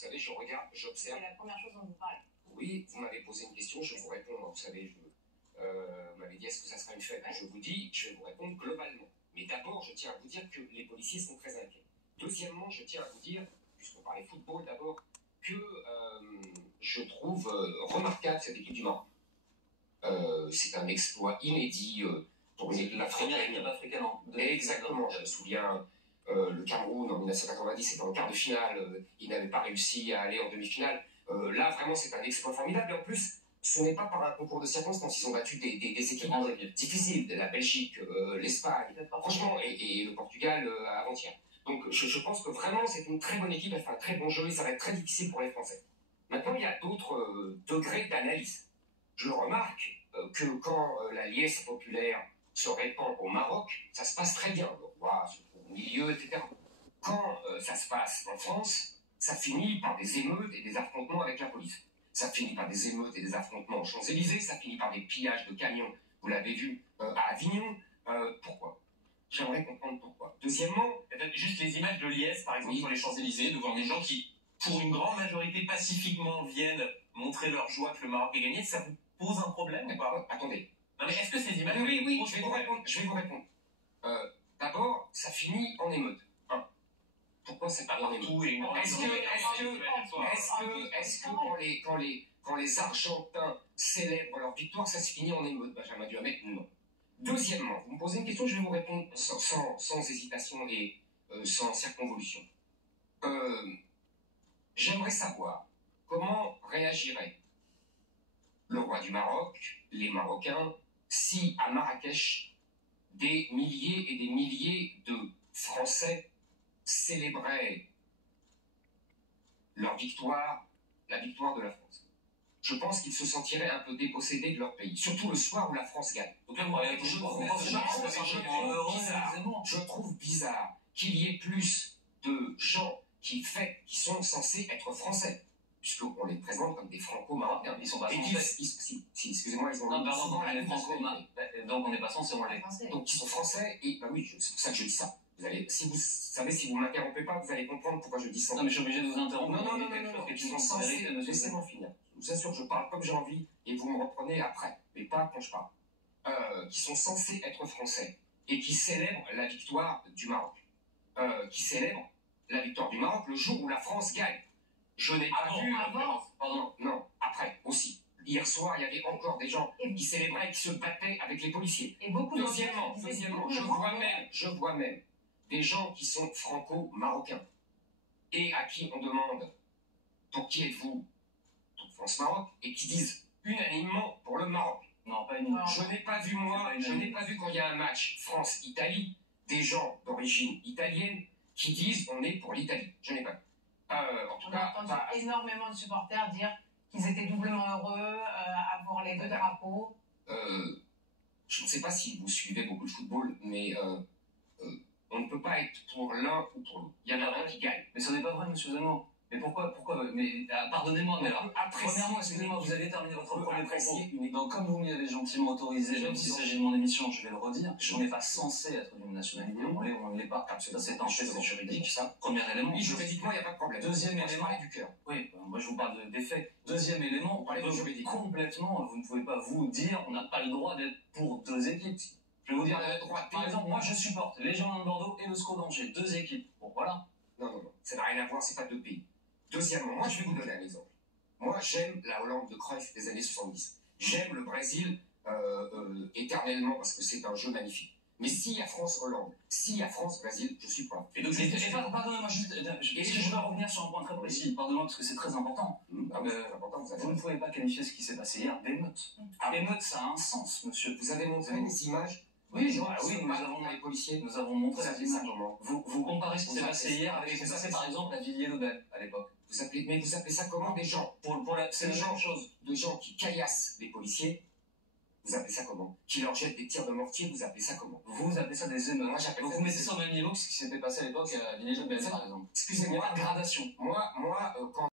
savez, je regarde, j'observe. C'est la première chose dont vous parlez. Oui, vous m'avez posé une question, je vous réponds. Vous savez, vous m'avez dit est-ce que ça sera une fête? Je vous dis, je vais vous répondre globalement. Mais d'abord, je tiens à vous dire que les policiers sont très inquiets. Deuxièmement, je tiens à vous dire, puisqu'on parlait football d'abord, que je trouve remarquable cette équipe du Maroc. C'est un exploit inédit pour une équipe africaine. Exactement, je me souviens, le Cameroun en 1990 c'était en quart de finale, il n'avait pas réussi à aller en demi-finale. Là, vraiment, c'est un exploit formidable. Et en plus, ce n'est pas par un concours de circonstances. Ils ont battu des équipes difficiles, la Belgique, l'Espagne, franchement, et le Portugal avant-hier. Donc, je pense que vraiment, c'est une très bonne équipe, elle fait un très bon jeu et ça va être très difficile pour les Français. Maintenant, il y a d'autres degrés d'analyse. Je remarque que quand la liesse populaire se répand au Maroc, ça se passe très bien. Donc, voilà, au milieu, etc. Quand ça se passe en France, ça finit par des émeutes et des affrontements avec la police. Ça finit par des émeutes et des affrontements aux Champs-Élysées, ça finit par des pillages de camions, vous l'avez vu, à Avignon. Pourquoi? J'aimerais comprendre pourquoi. Deuxièmement, juste les images de liesse, par exemple, sur les Champs-Élysées, de voir des gens qui, pour une grande majorité, pacifiquement viennent montrer leur joie que le Maroc ait gagné, ça vous pose un problème ou pas? Attendez. Non, mais est-ce que ces images... Oui, je vais vous répondre. D'abord, ça finit en émeute. Pourquoi c'est pas en émeute? Est-ce que quand les Argentins célèbrent leur victoire, ça se finit en émeute, Benjamin Duhamel? Non. Deuxièmement, vous me posez une question, je vais vous répondre sans hésitation et sans circonvolution. J'aimerais savoir comment réagirait le roi du Maroc, les Marocains, si à Marrakech, des milliers et des milliers de Français célébraient leur victoire, la victoire de la France. Je pense qu'ils se sentiraient un peu dépossédés de leur pays, surtout le soir où la France gagne. Donc là, je trouve bizarre qu'il y ait plus de gens qui sont censés être français, puisqu'on les présente comme des franco-marocains. Ils sont pas français. Excusez-moi, ils ont... Non, pardon, les franco-marocains. Donc on n'est pas censé les français. Donc ils sont français, et bah oui, c'est pour ça que je dis ça. Si vous m'interrompez pas, vous allez comprendre pourquoi je dis ça. Non, mais je suis obligé de vous interrompre. Non. Laissez-moi finir. Je vous assure, je parle comme j'ai envie, et vous me reprenez après, mais pas quand je parle. Qui sont censés être français, et qui célèbrent la victoire du Maroc. Qui célèbrent la victoire du Maroc le jour où la France gagne. Je n'ai pas vu... Pardon, non, après, aussi. Hier soir, il y avait encore des gens qui célébraient et qui se battaient avec les policiers. Et beaucoup Deuxièmement, je vois même des gens qui sont franco-marocains et à qui on demande pour qui êtes-vous? Donc France-Maroc, et qui disent unanimement pour le Maroc. Non, pas unanimement. Je n'ai pas vu quand il y a un match France-Italie, des gens d'origine italienne qui disent on est pour l'Italie. Je n'ai pas vu. En tout cas, on a entendu énormément de supporters dire qu'ils étaient doublement heureux à voir les deux drapeaux. Je ne sais pas si vous suivez beaucoup de football, mais on ne peut pas être pour l'un ou pour l'autre. Il y en a un qui gagne. Mais ce n'est pas vrai, monsieur Zemmour. Mais pourquoi mais pardonnez-moi, mais alors, premièrement, excusez-moi, vous avez terminé votre premier propos. Donc, comme vous m'y avez gentiment autorisé, même s'il s'agit de mon émission, je vais le redire, on n'est pas censé être d'une nationalité, on ne l'est pas. C'est un fait juridique, ça. Premier élément. Oui, juridiquement, il n'y a pas de problème. Deuxième élément. Du cœur. Oui, moi je vous parle des faits. Deuxième élément, complètement, vous ne pouvez pas vous dire, on n'a pas le droit d'être pour deux équipes. Je vais vous dire, par exemple, moi je supporte les Girondins de Bordeaux et le SCO d'Angers, deux équipes. Bon, voilà. Non, ça n'a rien à voir, c'est pas deux pays. Deuxièmement, moi je vais vous donner un exemple. Moi j'aime la Hollande de Cruyff des années 70. J'aime le Brésil éternellement parce que c'est un jeu magnifique. Mais s'il y a France-Hollande, s'il y a France-Brésil, je suis pas. Et donc, pardonnez-moi juste, est-ce que je dois revenir sur un point très précis? Pardonnez-moi parce que c'est très important. Vous ne pouvez pas qualifier ce qui s'est passé hier d'émeute. L'émeute, ça a un sens, monsieur. Vous avez montré des images? Oui, nous avons les policiers. Nous avons montré ça comment? Vous comparez ce qui s'est passé hier avec ce qui s'est passé par exemple à Villiers-le-Bel à l'époque. Vous appelez ça comment? Des gens? C'est la même chose. De gens qui caillassent les policiers. Vous appelez ça comment? Qui leur jettent des tirs de mortier, vous appelez ça comment? Vous appelez ça des émeutes. Moi, j'appelle ça. Vous mettez ça au même niveau que ce qui s'était passé à l'époque à Villiers-le-Bel, par exemple. Excusez-moi. Pas de gradation. Moi, quand